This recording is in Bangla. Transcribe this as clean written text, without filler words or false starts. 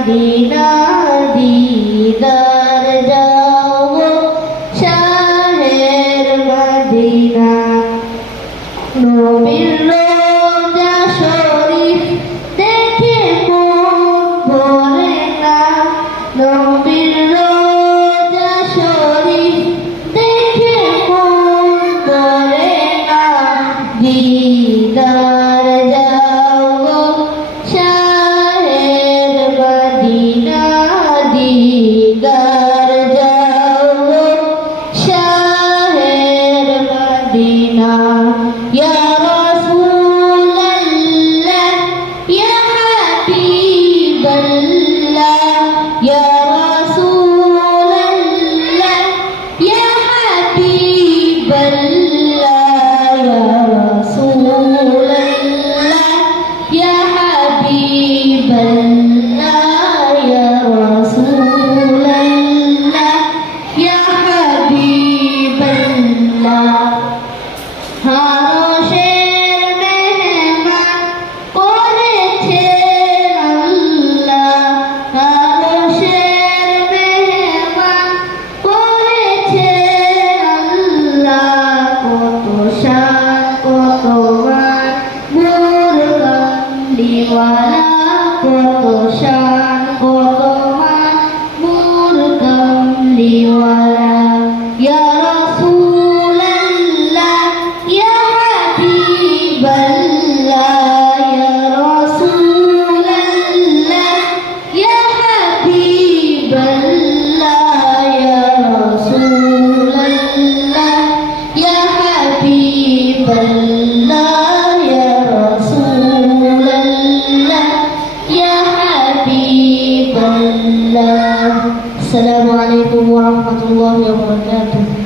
মদিনা দিদার যাব শাহের মদিনা নবীর রোজা শরীফ দেখে মন ভরে না নবীর রোজা শরীফ দেখে মন ভরে না দিদার যাব শাহের মদিনা দিদার যাব শাহের মদিনা ইয়া রাসূলাল্লাহ ইয়া হাবিবাল্লাহ ইয়া রাসূলাল্লাহ ইয়া হাবিবাল্লাহ ইয়া রাসূলাল্লাহ ইয়া হাবিবাল্লাহ ইয়া রাসূলাল্লাহ ইয়া হাবিবাল্লাহ হারশের মেহমান করেছেন আল্লাহ হারশের মেহমান করেছেন আল্লাহ কত শান কত মান নূর কামলিওয়ালা কত শান কত মান নূর কামলিওয়ালা ইয়া রাসূলাল্লাহ ইয়া হাবিবাল্লাহ ইয়া রাসূলাল্লাহ ইয়া হাবিবাল্লাহ ইয়া রাসূলাল্লাহ ইয়া হাবিবাল্লাহ ইয়া রাসূলাল্লাহ ইয়া হাবিবাল্লাহ আসসালামু আলাইকুম ওয়া রাহমাতুল্লাহি ওয়া বারাকাতুহু